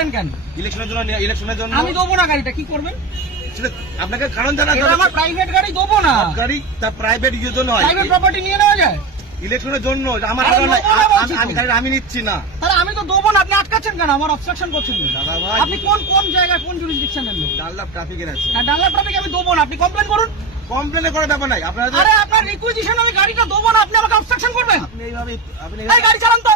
আটকালেন কেন? ইলেকশনের জন্য আমি দেবো না গাড়িটা, কি করবেন? আপনাকে কারণ জানা এটা আমার প্রাইভেট গাড়ি, দেবো না। গাড়ি তার প্রাইভেট ইউজের জন্য হয়, প্রাইভেট প্রপার্টি নিয়ে নেওয়া যায়। ইলেকশনের জন্য আমার আরে কারণ নাই, দেবো না বলছি তো। আমি গাড়ি আমি নিচ্ছি না। তাহলে আমি তো দেবো না, আপনি আটকাচ্ছেন কেন? আমার অবস্ট্রাকশন করছেন কেন? দাদা ভাই, আপনি কোন জায়গায় কোন জুরিসডিকশনের লোক? ডাল্লাভ ট্রাফিকের আছে, ডানলাপ ট্রাফিক আমি দেবো না, আপনি কমপ্লেন করুন। কমপ্লেনে করার ব্যাপার নাই। আপনারা আরে আপনার রিকুইজিশন আমি গাড়িটা দেবো না, আপনি আমাকে অবস্ট্রাকশন করবেন? আপনি এইভাবে এই গাড়ি চালান তো,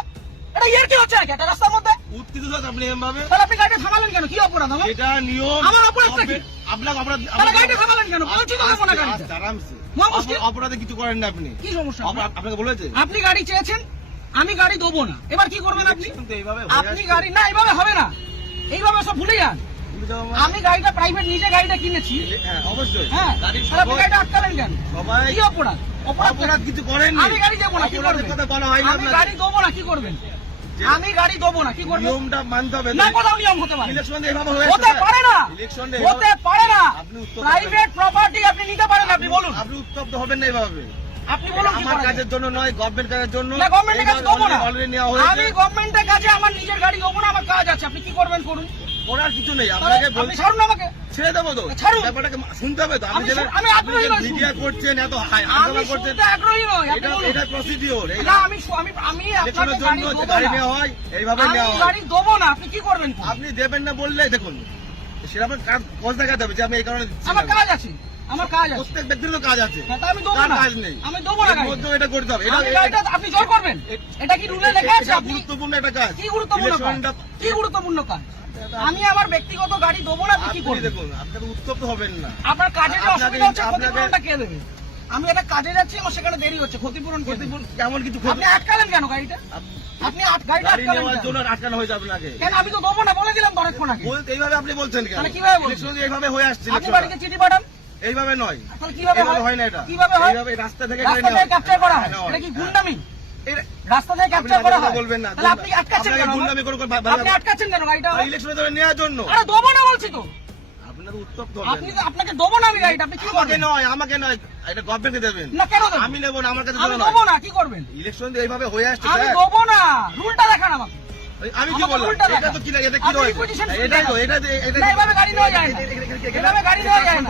এটা ইয়ার কি হচ্ছে নাকি একটা রাস্তার মধ্যে? উত্তেজিত হচ্ছেন আপনি এভাবে, তাহলে আপনি গাড়িটা থামালেন কেন? কি অপরাধ আমার? এটা নিয়ম। আমার অপরাধটা কি? আপনার অপরাধ, তাহলে গাড়িটা থামালেন কেন? বলছি তো দেবো না গাড়িটা। আরামসে মহা মুশকিল। অপরাধে কিছু করেন না আপনি। কি সমস্যা? আপনাকে বলেছে আপনি গাড়ি চেয়েছেন, আমি গাড়ি দেবো না, এবার কি করবেন আপনি? কিন্তু এইভাবে আপনি গাড়ি না, এইভাবে হবে না, এইভাবে সব ভুলে যান। আমি গাড়িটা প্রাইভেট নিজে গাড়িটা কিনেছি, হ্যাঁ অবশ্যই, হ্যাঁ, গাড়ির তাহলে আপনি সবাই- গাড়িটা আটকালেন কেন? সবাই কি অপরাধ? অপরাধ কিছু করেন আমি গাড়ি দেবো না, কি করবেন? কথা বলা হয় না আমি আপনাকে। গাড়ি দেবো না, কি করবেন? যে- আমি গাড়ি দেবো না, কি করবেন? নিয়মটা মানতে হবে। না, কোথাও নিয়ম হতে পারে না। ইলেকশন এইভাবে হয়ে হতে পারে না, ইলেকশনে হতে পারে না। আপনি উত্তর প্রাইভেট প্রপার্টি আপনি নিতে পারেন, আপনি বলুন, আপনি উত্তপ্ত হবেন না এইভাবে। আপনি বলুন কি আমার করা যায়? কাজের জন্য নয়, গভর্নমেন্ট কাজের জন্য। না, গভর্নমেন্টের কাছে দেবো না। অলরেডি নেওয়া হয়েছে। আমি গভর্নমেন্টের কাছে আমার নিজের গাড়ি দেবো না, আমার কাজ আছে, আপনি কি করবেন করুন। করার কিছু নেই, তাহলে আপনাকে আপনি ছাড়ুন আমাকে। ছেড়ে দেবো তো। ছাড়ুন। ব্যাপারটাকে শুনতে হবে তো। আমি আগ্রহী নই মিডিয়া শুনতে। করছেন, এত আমি হাঙ্গামা করছেন, শুনতে আগ্রহী নই, আপনি এটা বলুন। এটা প্রসিডিওর। না, আমি আপনাকে ইলেকশনের গাড়ি জন্য দেবো গাড়ি না। নেওয়া হয়, এইভাবে আমি নেওয়া হয়। গাড়ি দেবো না, আপনি কি করবেন? আপনি দেবেন না বললে দেখুন সেরকম কাজ দেখাতে হবে যে আমি এই কারণে দিচ্ছি আমার না। কাজ আছে, আমার কাজ আছে। প্রত্যেক ব্যক্তির তো কাজ আছে, হ্যাঁ, তা আমি দেবো কার না, কাজ নেই। আমি দেবো না এর গাড়ি। মধ্যেও এটা করতে হবে। আমি গাড়িটা আপনি জোর করবেন, এটা কি রুলে লেখা আছে? এটা আপনি গুরুত্বপূর্ণ একটা কাজ। কি গুরুত্বপূর্ণ কাজ? ইলেকশনটা- কি গুরুত্বপূর্ণ কাজ? আমি আমার ব্যক্তিগত গাড়ি দেবো না, আপনি কি আপনি করবেন? দেখুন, আপনাকে উত্তপ্ত হবেন না। আপনার কাজে যে আপনাকে- অসুবিধা হচ্ছে, আপনাকে- ক্ষতিপূরণটা কে দেবে? আমি একটা কাজে যাচ্ছি, আমার সেখানে দেরি হচ্ছে, ক্ষতিপূরণ কে দেবে? কেমন কিছু ক্ষতি- আপনি আটকালেন কেন গাড়িটা? আপনি গাড়িটা গাড়ি আটকালেন নেওয়ার কেন? জন্য আটকানো হয়েছে আপনাকে। কেন? আমি তো দেবো না বলে দিলাম তো অনেকক্ষণ আগে। এইভাবে আপনি বলছেন কেন? তাহলে কিভাবে বলছেন? ইলেকশন এইভাবে হয়ে আসছে। আপনি বাড়িতে চিঠি পাঠান, এইভাবে নয়, তাহলে কিভাবে এইভাবে হয়? হয় না এটা। কিভাবে হয়? এইভাবে রাস্তা থেকে রাস্তা থেকে ক্যাপচার করা হয়, এটা কি গুন্ডামি? রাস্তা থেকে ক্যাপচার করা হয়, বলবেন না। তাহলে আপনি আটকাচ্ছেন কেন? গুন্ডামি করে আপনি আটকাচ্ছেন কেন গাড়িটা? ইলেকশনের জন্য নেওয়ার জন্য আরে দেবো না বলছি তো। আপনার উত্তপ্ত আপনি হবেন। আপনাকে দেবো না আমি গাড়িটা, আপনি কি আমাকে করবেন? নয়, আমাকে নয়, এটা গভর্নমেন্টকে দেবেন। না, কেন দেবো? আমি নেবো না, আমার কাছে আমি দেবো দেবো না। না, কি করবেন? ইলেকশন এইভাবে হয়ে আসছে আমি স্যার। দেবো না, রুলটা দেখান আমাকে। আমি কি আমাকে বললাম? উল্টা এটা দেখান। তো কি এটা কি আপনি রয়েছে? requisition এটাই তো, দেখান। এটা না, এভাবে গাড়ি নেওয়া যায় না, এভাবে গাড়ি নেওয়া যায় না।